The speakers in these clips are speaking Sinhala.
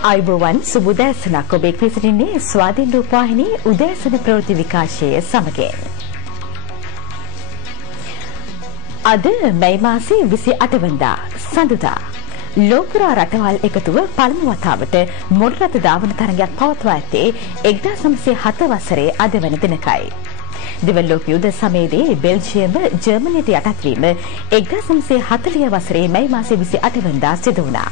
ආයුබෝවන් සුබෝදෑසනක් ඔබ එක්ව සිටින්නේ ස්වාධීන රූපවාහිනී උදෑසන ප්‍රවෘත්ති විකාශයේ සමගින්. අද මැයි මාසයේ 28 වෙනිදා සඳුදා ලෝකපුරා රටවල් එකතුව පළමු වතාවට මොඩ රථ ධාවන තරගයක් පවත්වා ඇත්තේ 1907 වසරේ අද වන දිනකයි. දෙවන ලෝක යුද්ධ සමයේදී බෙල්ජියම ජර්මනියට යටත් වීම 1940 වසරේ මැයි මාසයේ 28 වෙනිදා සිදු වුණා.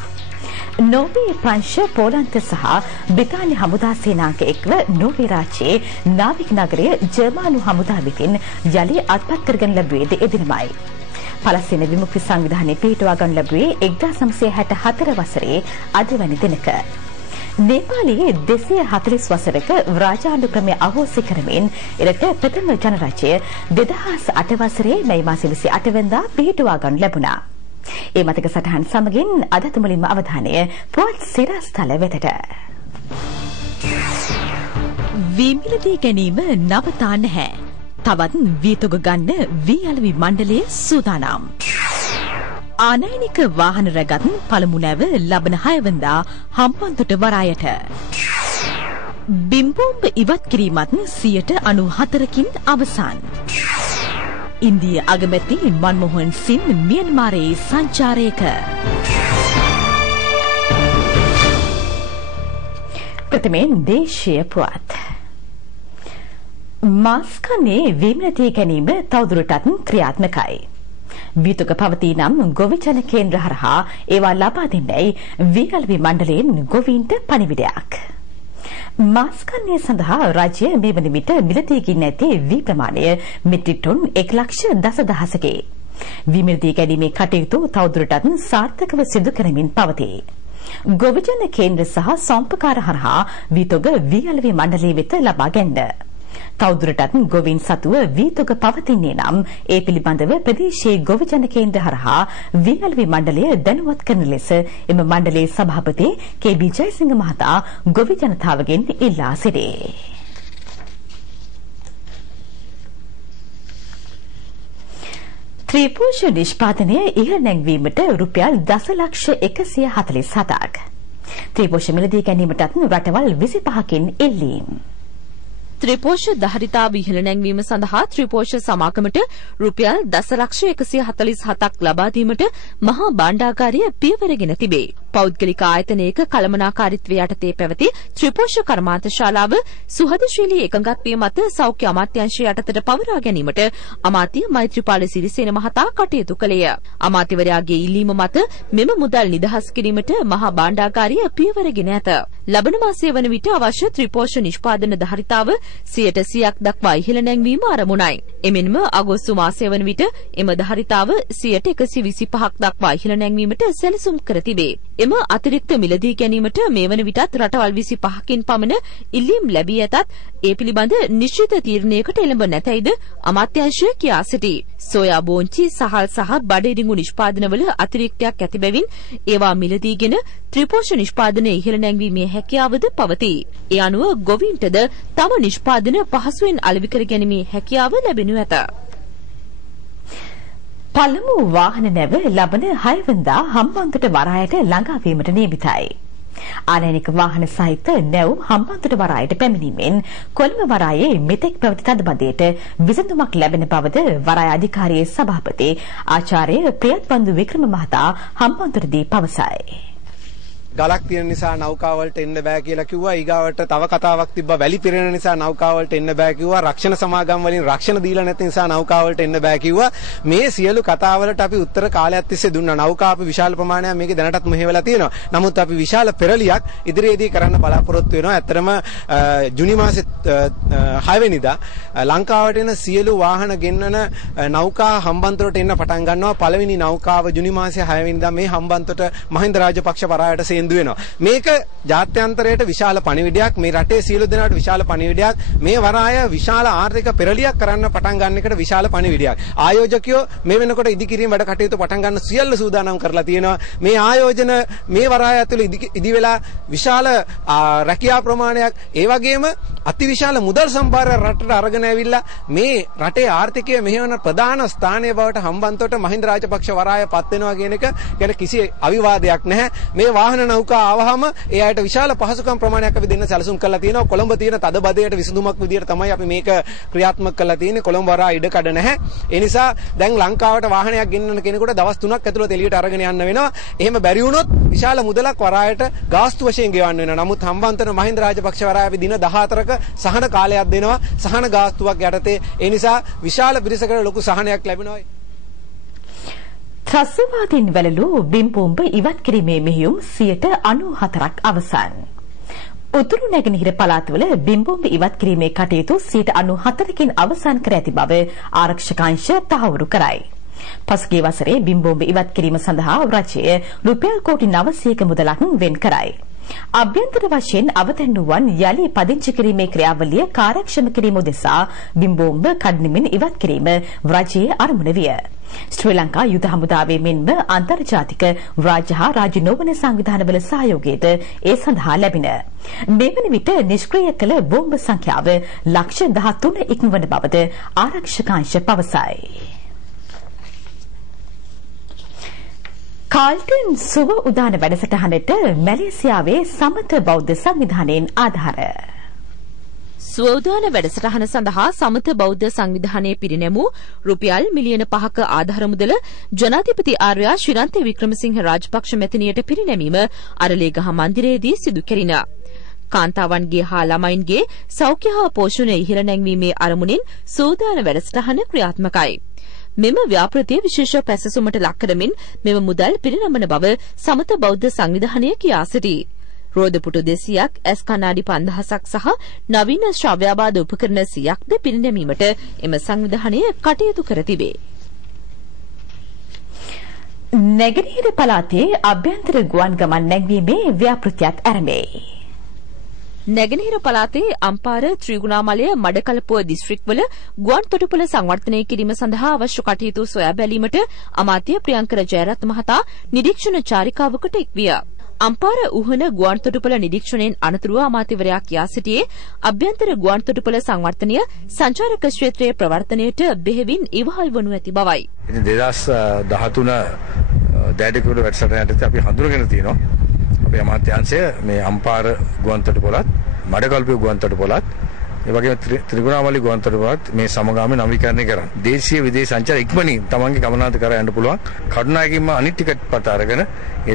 නෝර්වේ ප්‍රංශ පෝලන්ත සහ බ්‍රිතාන්‍ය හමුදා සේනාංක එක්ව නෝර්වේ රාජ්‍යයේ නාවික නගරය ජර්මානු හමුදා විසින් යලි අත්පත් කරගෙන ලැබුවේද එදිනමයි. පලස්තීන විමුක්ති සංවිධානය පිහිටුවා ගනු ලැබුවේ 1964 වසරේ අද වැනි දිනක. නේපාලයේ 240 වසරක රාජාණ්ඩු ක්‍රමය අහෝසි කරමින් එරට ප්‍රථම ජනරජය 2008 වසරේ මැයි මාසයේ 28 වෙනිදා පිහිටුවා ගනු ලැබුණා. ඒ මතක සටහන් සමගින් අදත් මුලින්ම අවධානය පුවත් සිරස්තල වෙතට. වීමිලදී ගැනීම නවතා නැහැ. තවත් වීතොග ගන්න වී මණ්ඩලයේ සූදානම්. ආනයනික වාහන රැගත් පළමු නැව ලබන 6 වෙනිදා හම්බන්තොට වරායට. බිම්බෝම්බ ඉවත් කිරීමත් 94%කින් අවසන්. ඉන්දිය අගමැති මන්මෝහන් සිං මියන්මාරයේ සංචාරයක. ප්‍රථමයෙන් දේශීය පුවත්. මාස්කන්නේ වීමනදී ගැනීම තවදුරටත් ක්‍රියාත්මකයි. වීතක පවතී නම් ගොවිජන කේන්ද්‍ර හරහා ඒවා ලබා දෙන්නයි වීගල්වි මණ්ඩලයෙන් ගොවීන්ට පණිවිඩයක්. මාස්කන්නේ සඳහා රාජ්‍ය මේ වන විට මිලදී ගින්න ඇති වී ප්‍රමාණය මෙට්‍රික් ටොන් 1,10,000ක. වීමිලදී ගැනීමේ කටයුතු තවදුරටත් සාර්ථකව සිදු කරමින් පවතී. ගොවිජන කේන්ද්‍ර සහ සම්පකාර හරහා වීතොග වීගල්වි මණ්ඩලය වෙත ලබා ගැනීම. තවදුරටත් ගොවීන් සතුව වීතොග පවතින්නේ නම් ඒ පිළිබඳව ප්‍රදේශීය ගොවිජන කේන්ද්‍ර හරහා වීගල්වි මණ්ඩලය දැනුවත් කරන ලෙස එම මණ්ඩලයේ සභාපති කේ.බී. ජයසිංහ මහතා ගොවි ජනතාවගෙන් ඉල්ලා සිටී. ත්‍රිපෝෂ නිෂ්පාදනය ඉහළ නැංවීමට රුපියල් දසලක්ෂ 147ක්. ත්‍රිපෝෂ මිලදී ගැනීමටත් රටවල් 25කින් ඉල්ලීම්. ත්‍රිපෝෂ ධාරිතාව ඉහළ නැංවීම සඳහා ත්‍රිපෝෂ සමාගමට රුපියල් දසලක්ෂ 147ක් ලබා දීමට මහා භාණ්ඩාගාරය පියවරගෙන තිබේ. පෞද්ගලික ආයතනයක කළමනාකාරීත්වය යටතේ පැවති ත්‍රිපෝෂ කර්මාන්තශාලාව සුහදශීලී එකඟත්වය මත සෞඛ්‍ය අමාත්‍යාංශය යටතට පවරා ගැනීමට අමාත්‍ය මෛත්‍රීපාල සිරිසේන මහතා කටයුතු කළේය. අමාත්‍යවරයාගේ ඉල්ලීම මත මෙම මුදල් නිදහස් කිරීමට මහා භාණ්ඩාගාරය පියවරගෙන ඇත. ලබන මාසයේ වන විට අවශ්‍ය ත්‍රිපෝෂ නිෂ්පාදන ධාරිතාව 100% දක්වා ඉහළ නැංවීම ආරමුණයි. එමෙන්ම අගෝස්තු මාසයේ වන විට එම ධාරිතාව 125ක් දක්වා ඉහළ නැංවීමට සැලසුම් කර තිබේ. එම අතිරික්ත මිලදී ගැනීමට මේ වන විටත් රටවල් 25කින් පමණ ඉල්ලීම් ලැබී ඇතත් ඒ පිළිබඳ නිශ්චිත තීරණයකට එළඹ නැතයිද අමාත්‍යාංශය කියා සිටී. සෝයා බෝංචි සහල් සහ බඩඉරිඟු නිෂ්පාදනවල අතිරික්තයක් ඇති බැවින් ඒවා මිලදීගෙන ත්‍රිපෝෂ නිෂ්පාදනය ඉහළ නැංවීමේ හැකියාවද පවතී. ඒ අනුව ගොවීන්ටද තම නිෂ්පාදන පහසුවෙන් අලෙවි කර ගැනීමේ හැකියාව ලැබෙනු ඇත. පළමු වාහන නැව ලබන 6 වෙනිදා හම්බන්තොට වරායට ළඟා වීමට නියමිතයි. ආනයනික වාහන සහිත නැව් හම්බන්තොට වරායට පැමිණීමෙන් කොළඹ වරායේ මෙතෙක් පැවති තදබදයට විසඳුමක් ලැබෙන බවද වරාය අධිකාරියේ සභාපති ආචාර්ය ප්‍රියත්බන්දු වික්‍රම මහතා හම්බන්තොටදී පවසයි. ගලක් තියෙන නිසා නෞකාවලට එන්න බෑ කියලා කිව්වා. ඊගාවට තව කතාවක් තිබ්බා වැලි පිරෙන නිසා නෞකාවලට එන්න බෑ කිව්වා. රක්ෂණ සමාගම් වලින් රක්ෂණ දීලා නැති නිසා නෞකාවලට එන්න බෑ කිව්වා. මේ සියලු කතාවලට අපි උත්තර කාලයක් තිස්සේ දුන්නා. නෞකා අපි විශාල ප්‍රමාණයක් මේකේ දැනටත් මෙහෙवला තියෙනවා. නමුත් අපි විශාල පෙරලියක් ඉදිරියේදී කරන්න බලාපොරොත්තු වෙනවා. ඇත්තරම ජුනි මාසේ 6 වෙනිදා ලංකාවට එන සියලු වාහන ගෙන්නන නෞකා හම්බන්තොටට එන්න පටන් ගන්නවා. පළවෙනි නෞකාව ජුනි මාසේ 6 වෙනිදා මේ හම්බන්තොට මහින්ද රාජපක්ෂ වරායට මේක ජාත්‍යන්තරයට විශාල පණිවිඩයක්. මේ රටේ සියලු දෙනාට විශාල පණිවිඩයක්. මේ වරාය විශාල ආර්ථික පෙරලියක් කරන්න පටන් ගන්න එකට විශාල පණිවිඩයක්. ආයෝජකයෝ මේ වෙනකොට ඉදිකිරීම වැඩ කටයුතු පටන් ගන්න සියල්ල සූදානම් කරලා තියෙනවා. මේ ආයෝජන මේ වරාය ඇතුළේ ඉදි වෙලා විශාල රැකියා ප්‍රමාණයක් ඒ වගේම අතිවිශාල මුදල් සම්භාරය රටට අරගෙන ඇවිල්ලා මේ රටේ ආර්ථිකය මෙහෙවන ප්‍රධාන ස්ථානයේ බවට හම්බන්තොට මහින්ද රාජපක්ෂ වරාය පත් වෙනවා කියන එක ගැන කිසි අවිවාදයක් නැහැ. මේ වාහන නෞකා ආවහම ඒ අයට විශාල පහසුකම් ප්‍රමාණයක් අපි දෙන්න සැලසුම් කරලා තියෙනවා. කොළඹ තියෙන තද බදයට විසඳුමක් විදියට තමයි අපි මේක ක්‍රියාත්මක කරලා තියෙන්නේ. කොළඹ වරා ඉඩ කඩ නැහැ. ඒ නිසා දැන් ලංකාවට වාහනයක් ගෙන්නන කෙනෙකුට දවස් 3ක් ඇතුළත එළියට අරගෙන යන්න වෙනවා. එහෙම බැරි වුණොත් විශාල මුදලක් වරායට ගාස්තු වශයෙන් ගෙවන්න වෙනවා. නමුත් හම්බන්තොට මහින්ද රාජපක්ෂ වරාය අපි දින 14ක සහන කාලයක් දෙනවා. සහන ගාස්තුවක් යටතේ. ඒ නිසා විශාල පිරිසකට ලොකු සහනයක් ලැබෙනවා. ත්‍රස්තවාදීන් වැළලූ බිම්බෝම්බ ඉවත් කිරීමේ මෙහෙයුම් 94ක් අවසන්. උතුරු නැගෙනහිර පළාත්වල බිම්බෝම්බ ඉවත් කිරීමේ කටයුතු 94කින් අවසන් කර ඇති බව ආරක්ෂක අංශ තහවුරු කරයි. පසුගිය වසරේ බිම්බෝම්බ ඉවත් කිරීම සඳහා රජය රුපියල් කෝටි 900ක මුදලක් වෙන් කරයි. අභ්‍යන්තර වශයෙන් අවතැන්නුවන් යලි පදිංචි කිරීමේ ක්‍රියාවලිය කාර්යක්ෂම කිරීම උදෙසා බිම්බෝම්බ කඩිනමින් ඉවත් කිරීම රජයේ අරමුණ විය. ශ්‍රී ලංකා යුද හමුදාවේ මෙන්ම අන්තර්ජාතික රාජ්‍ය හා රාජ්‍ය නොවන සංවිධානවල සහයෝගයද ඒ සඳහා ලැබින. මෙවන විට නිෂ්ක්‍රිය කළ බෝම්බ සංඛ්‍යාව ලක්ෂ 13 ඉක්මවන බවද ආරක්ෂක අංශ පවසයි. කාල්ටන් සුව උදාන වැඩසටහනට මැලේසියාවේ සමත බෞද්ධ සංවිධානයෙන් ආධාර. ස්වෝදාන වැඩසටහන සඳහා සමත බෞද්ධ සංවිධානයේ පිරිනැමූ රුපියල් මිලියන 5ක ආධාර මුදල ජනාධිපති ආර්යා ශ්‍රීරන්තේ වික්‍රමසිංහ රාජපක්ෂ මැතිණියට පිරිනැමීම අරලේගහ මන්දිරයේදී සිදු කෙරිණා. කාන්තාවන්ගේ හා ළමයින්ගේ සෞඛ්‍ය හා පෝෂණය ඉහළ නැංවීමේ අරමුණින් ස්වෝදාන වැඩසටහන ක්‍රියාත්මකයි. මෙම ව්‍යාපෘතිය විශේෂ පැසසුමට ලක් කරමින් මෙම මුදල් පිරිනමන බව සමත බෞද්ධ සංවිධානය කියා සිටී. රෝදපුටු 200ක්, ඇස් කණ්ණාඩි 5000ක් සහ නවීන ශ්‍රව්‍යාබාධ උපකරණ 100ක්ද පිරිනැමීමට එම සංවිධානය කටයුතු කර තිබේ. නැගෙනහිර පළාතේ අභ්‍යන්තර ගුවන් ගමන් නැංවීමේ ව්‍යාපෘතියක් ආරම්භයි. නැගෙනහිර පළාතේ අම්පාර ත්‍රිගුණාමලය මඩකලපුව දිස්ත්‍රික්වල ගුවන් තොටුපළ සංවර්ධනය කිරීම සඳහා අවශ්‍ය කටයුතු සොයා බැලීමට අමාත්‍ය ප්‍රියංකර ජයරත්න මහතා නිරීක්ෂණ චාරිකාවකට එක්විය. අම්පාර උහන ගුවන් තොටුපළ නිරීක්ෂණයෙන් අනතුරුව අමාත්‍යවරයා කියා සිටියේ අභ්‍යන්තර ගුවන් තොටුපළ සංවර්ධනය සංචාරක ක්ෂේත්‍රයේ ප්‍රවර්තනයට බෙහෙවින් ඉවහල් වනු ඇති බවයි. ඉතින් 2013 දැඩිකුඩ වැඩසටහනට අපි හඳුනගෙන තියෙනවා. අපේ අමාත්‍යාංශය මේ අම්පාර ගුවන් තොටුපළත් මඩකල්පුව ගුවන් තොටුපළත් ඒ වගේම ත්‍රිගුණාමලි ගුවන් තොටුපළත් මේ සමගාමී නවීකරණය කරන්න. දේශීය විදේශ සංචාර ඉක්මනින් තමන්ගේ ගමනාන්ත කර යන්න පුළුවන්. කඩුනායකින්ම අනිත් ටිකට් පත අරගෙන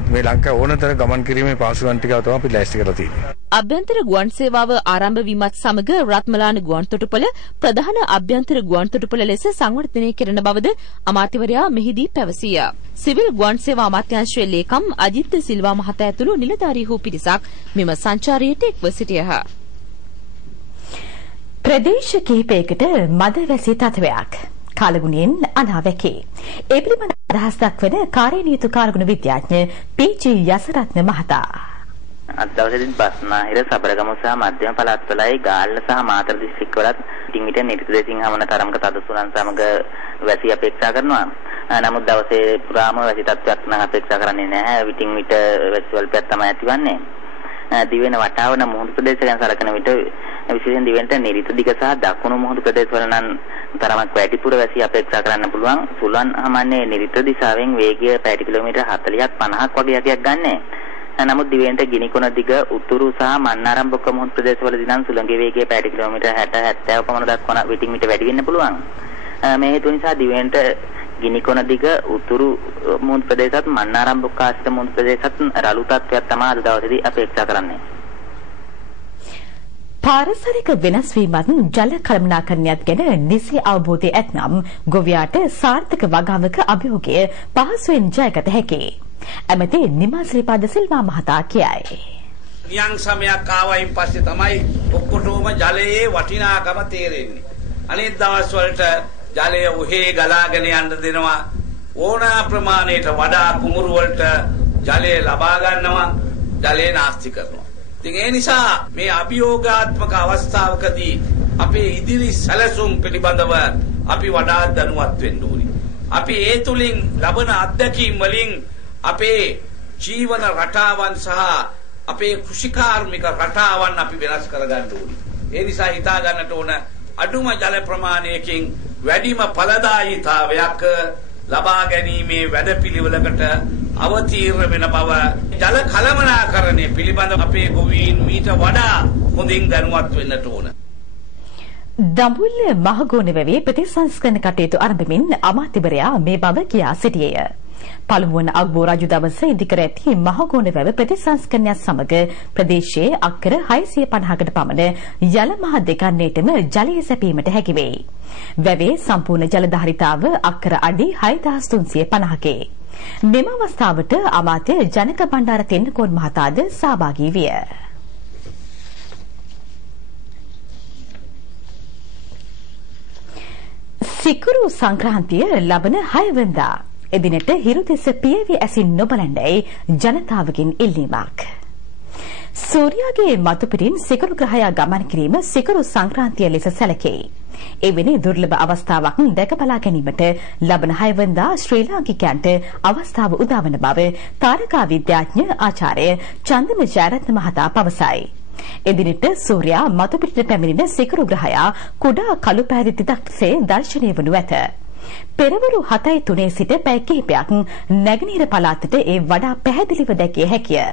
මේ ලංකාව ඕනතරම් ගමන් කිරීමේ පාසුකම් ටික තමයි අපි ලෑස්ති කරලා තියෙන්නේ. අභ්‍යන්තර ගුවන් සේවාව ආරම්භ වීමත් සමග රත්මලාන ගුවන් තොටුපළ ප්‍රධාන අභ්‍යන්තර ගුවන් තොටුපළ ලෙස සංවර්ධනය කරන බවද අමාත්‍යවරයා මෙහිදී පැවසිය. සිවිල් ගුවන් සේවා අමාත්‍යාංශයේ ලේකම් අජිත් සිල්වා මහතා ඇතුළු නිලධාරීහු පිරිසක් මෙම සංචාරයට එක්ව සිටියහ. ප්‍රදේශ කිහිපයකට මද වැසී තත්වයක් කාලගුණයෙන් අනාවැකේ. ඒ පිළිබඳ අදහස් දක්වන කාර්යනියුතු කාලගුණ විද්‍යාඥ පී.ජී. යසරත්න මහතා. අද දවසේදී බස්නාහිර සබරගමු සහ මධ්‍යම පළාත්වලයි ගාල්ල සහ මාතර දිස්ත්‍රික්කවලත් ටින් විට නිර්දේශින් හමන තරමක තද සුළං සමග වැසි අපේක්ෂා කරනවා. නමුත් දවසේ පුරාම වැසි තත්ත්වයක් නම් අපේක්ෂා කරන්නේ නැහැ. විටින් විට වැසි වල්පයක් තමයි ඇතිවන්නේ. දිවෙන වටාවන මුහුදු ප්‍රදේශ ගැන සලකන විට විශේෂයෙන් දිවෙන්ට නිරිත දිග සහ දකුණු මුහුදු ප්‍රදේශවල නම් තරමක් වැඩිපුර වැසි අපේක්ෂා කරන්න පුළුවන්. සුළං හමන්නේ නිරිත දිශාවෙන් වේගය පැය කිලෝමීටර් 40ක් 50ක් වගේ යටියක් ගන්නෑ. නමුත් දිවෙන්ට ගිනිකොන දිග උතුරු සහ මන්නාරම්භක මුහුදු ප්‍රදේශවලදී නම් සුළඟේ වේගය පැය කිලෝමීටර් 60 70 පමණ දක්වන විටින් විට වැඩි වෙන්න පුළුවන්. මේ හේතු නිසා දිවෙන්ට ගිනිකොන දිග උතුරු මුහුදු ප්‍රදේශත් මන්නාරම්භක ආශ්‍රිත මුහුදු ප්‍රදේශත් රළු තත්ත්වයක් තමයි අද දවසේදී අපේක්ෂා කරන්නේ. පාරිසරික වෙනස් වීමත් ජල කළමනාකරණයත් ගැන නිසි අවබෝධය ඇතනම් ගොවියාට සාර්ථක වගාවක අභියෝගය පහසුවෙන් ජයගත හැකියි. ඇමති නිමා ශ්‍රීපාද සිල්වා මහතා කියයි. නියං සමයක් ආවයින් පස්සේ තමයි ඔක්කොටම ජලයේ වටිනාකම තේරෙන්නේ. අනිත් දවස් වලට ජලය උහේ ගලාගෙන යන්න දෙනවා. ඕනා ප්‍රමාණයට වඩා කුඹුරු වලට ජලය ලබා ගන්නවා. ජලය නාස්ති කරනවා. ඉතින් ඒ නිසා මේ අභියෝගාත්මක අවස්ථාවකදී අපේ ඉදිරි සැලසුම් පිළිබඳව අපි වඩා දැනුවත් වෙන්න ඕනේ. අපි ඒ තුලින් ලබන අත්දැකීම් වලින් අපේ ජීවන රටාවන් සහ අපේ කෘෂිකාර්මික රටාවන් අපි වෙනස් කරගන්න ඕනේ. ඒ නිසා හිතා ගන්නට ඕන අඩුම ජල ප්‍රමාණයකින් වැඩිම ඵලදායීතාවයක් ලබා ගැනීමේ වැඩපිළිවෙලකට අවතීර්ණ වෙන බව ජල කළමනාකරණය පිළිබඳ අපේ ගොවීන් මීට වඩා හොඳින් දැනුවත් වෙන්නට ඕන. දඹුල්ල මහගෝණ වැවේ ප්‍රතිසංස්කරණ කටයුතු ආරම්භමින් අමාත්‍යවරයා මේ බව කියා සිටියේය. පළමු වන අග්බෝ රජු දවසේ ඉදිකර ඇති මහගෝණ වැව ප්‍රතිසංස්කරණයත් සමග ප්‍රදේශයේ අක්කර 650කට පමණ යල මහ දෙකන්නේටම ජලය සැපීමට හැකි වේ. වැවේ සම්පූර්ණ ජල ධාරිතාව අක්කර අඩි 6350කි. මෙම අවස්ථාවට අමාත්‍ය ජනක බණ්ඩාර තෙන්නකෝන් මහතාද සහභාගී විය. සිකුරු සංක්‍රාන්තිය ලබන 6 වෙනිදා එදිනට හිරුතිස්ස පියවි ඇසින් නොබලන්නයි ජනතාවගෙන් ඉල්ලීමක්. සූර්යාගේ මතුපිටින් සිකුරු ග්‍රහයා ගමන් කිරීම සිකුරු සංක්‍රාන්තිය ලෙස සැලකේ. එවැනි දුර්ලභ අවස්ථාවක් දැක බලා ගැනීමට ලබන 6 වෙනිදා ශ්‍රී ලාංකිකයන්ට අවස්ථාව උදාවන බව තාරකා විද්‍යාඥ ආචාර්ය චන්දන ජයරත්න මහතා පවසයි. එදිනට සූර්යා මතුපිටට පැමිණෙන සිකුරු ග්‍රහයා කුඩා කළු පැහැති තිතක්සේ දර්ශනය වනු ඇත. පෙරවරු 7:03 සිට පැය කිහිපයක් නැගෙනහිර පළාතට ඒ වඩා පැහැදිලිව දැකිය හැකිය.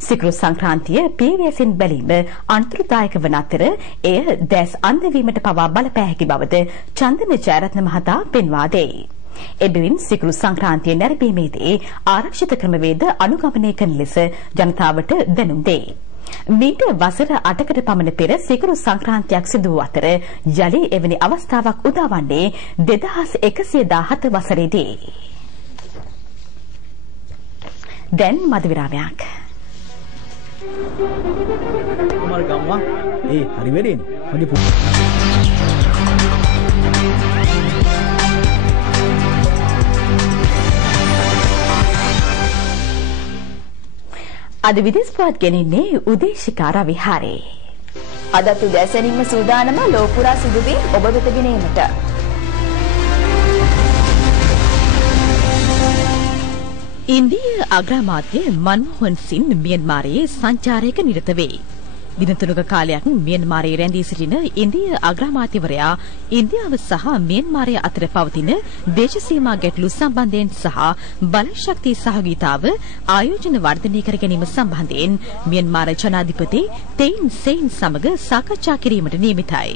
සිකුරු සංක්‍රාන්තිය පියවියසින් බැලීම අන්තර්දායක වන අතර එය දැස් අන්ධවීමට පවා බලපෑ හැකි බවද චන්දන ජයරත්න මහතා පෙන්වා දෙයි. එබැවින් සිකුරු සංක්‍රාන්තිය නැරඹීමේදී ආරක්ෂිත ක්‍රමවේද අනුගමනය කරන ලෙස ජනතාවට දැනුම් දෙයි. මීට වසර 8කට පමණ පෙර සිකුරු සංක්‍රාන්තියක් සිදු වූ අතර යලි එවැනි අවස්ථාවක් උදාවන්නේ 2117 වසරේදී. දැන් මද විරාමයක්. කුමාර ගම්වා හරි වෙරේනේ. හරි අද විදේශ පුවත් ගෙනින්නේ උදේශිකා රවිහාරේ. අදත් උදෑසනින්ම සූදානම ලෝපුරා සිදුවීම් ඔබ වෙත ගෙනීමට. ඉන්දිය අග්‍රාමාත්‍ය මන්මෝහන් සිං මියන්මාරයේ සංචාරයක නිරත වේ. දින 3ක කාලයක් මියන්මාරයේ රැඳී සිටින ඉන්දිය අග්‍රාමාත්‍යවරයා ඉන්දියාව සහ මියන්මාරය අතර පවතින දේශසීමා ගැටලු සම්බන්ධයෙන් සහ බලශක්ති සහභාගීතාව ආයෝජන වර්ධනය කර ගැනීම සම්බන්ධයෙන් මියන්මාර ජනාධිපති තෙයින් සෙයින් සමග සාකච්ඡා කිරීමට නියමිතයි.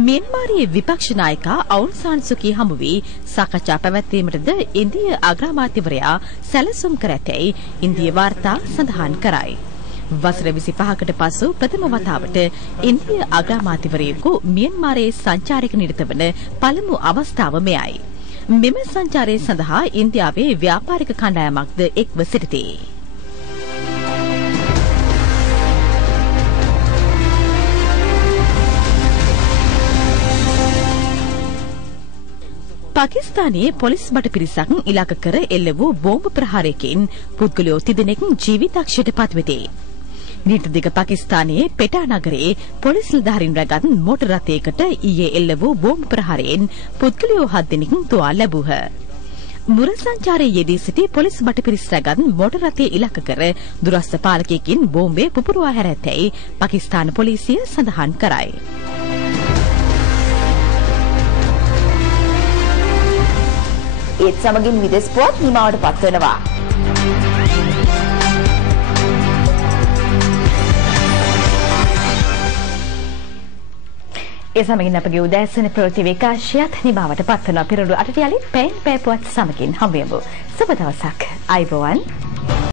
මියන්මාරයේ විපක්ෂ නායකා අවුන් සාන් සුකී හමු වී සාකච්ඡා පැවැත්වීමටද ඉන්දිය අග්‍රාමාත්‍යවරයා සැලසුම් කර ඇතැයි ඉන්දිය වාර්තා සඳහන් කරයි. වසර 25කට පසු ප්‍රථම වතාවට ඉන්දිය අග්‍රාමාත්‍යවරයෙකු මියන්මාරයේ සංචාරයක නිරත වන පළමු අවස්ථාව මෙයයි. මෙම සංචාරය සඳහා ඉන්දියාවේ ව්‍යාපාරික කණ්ඩායමක්ද එක්ව සිටිති. පාකිස්තානයේ පොලිස් බට පිරිසක් ඉලක්ක කර එල්ල වූ බෝම්බ ප්‍රහාරයකින් පුද්ගලයෝ 3 දෙනෙක් ජීවිතක්ෂයට පත්වෙති. නීතිදිග පාකිස්තානයේ පෙටා නගරයේ පොලිස් නිලධාරීන් රැගත් මෝටර රථයකට ඊයේ එල්ල වූ බෝම්බ ප්‍රහාරයෙන් පුද්ගලයෝ 7 දෙනෙක් තුවාල ලැබුහ. මුර සංචාරයේ යෙදී සිටි පොලිස් බට පිරිස රැගත් මෝටර රථය ඉලක්ක කර දුරස්ථ පාලකයෙකින් බෝම්බය පුපුරවා හැර ඇතැයි පාකිස්තාන පොලිසිය සඳහන් කරයි. ඒත් සමගින් විදේශ පුවත් නිමාවට පත්වනවා. ඒ සමගින් අපගේ උදෑසන ප්‍රවෘත්ති විකාශයත් නිමාවට පත්වනවා. පිරුළු 8ට යලිත් පැය පුවත් සමගින් හමු වෙමු. සුබ දවසක්. අයබෝවන්.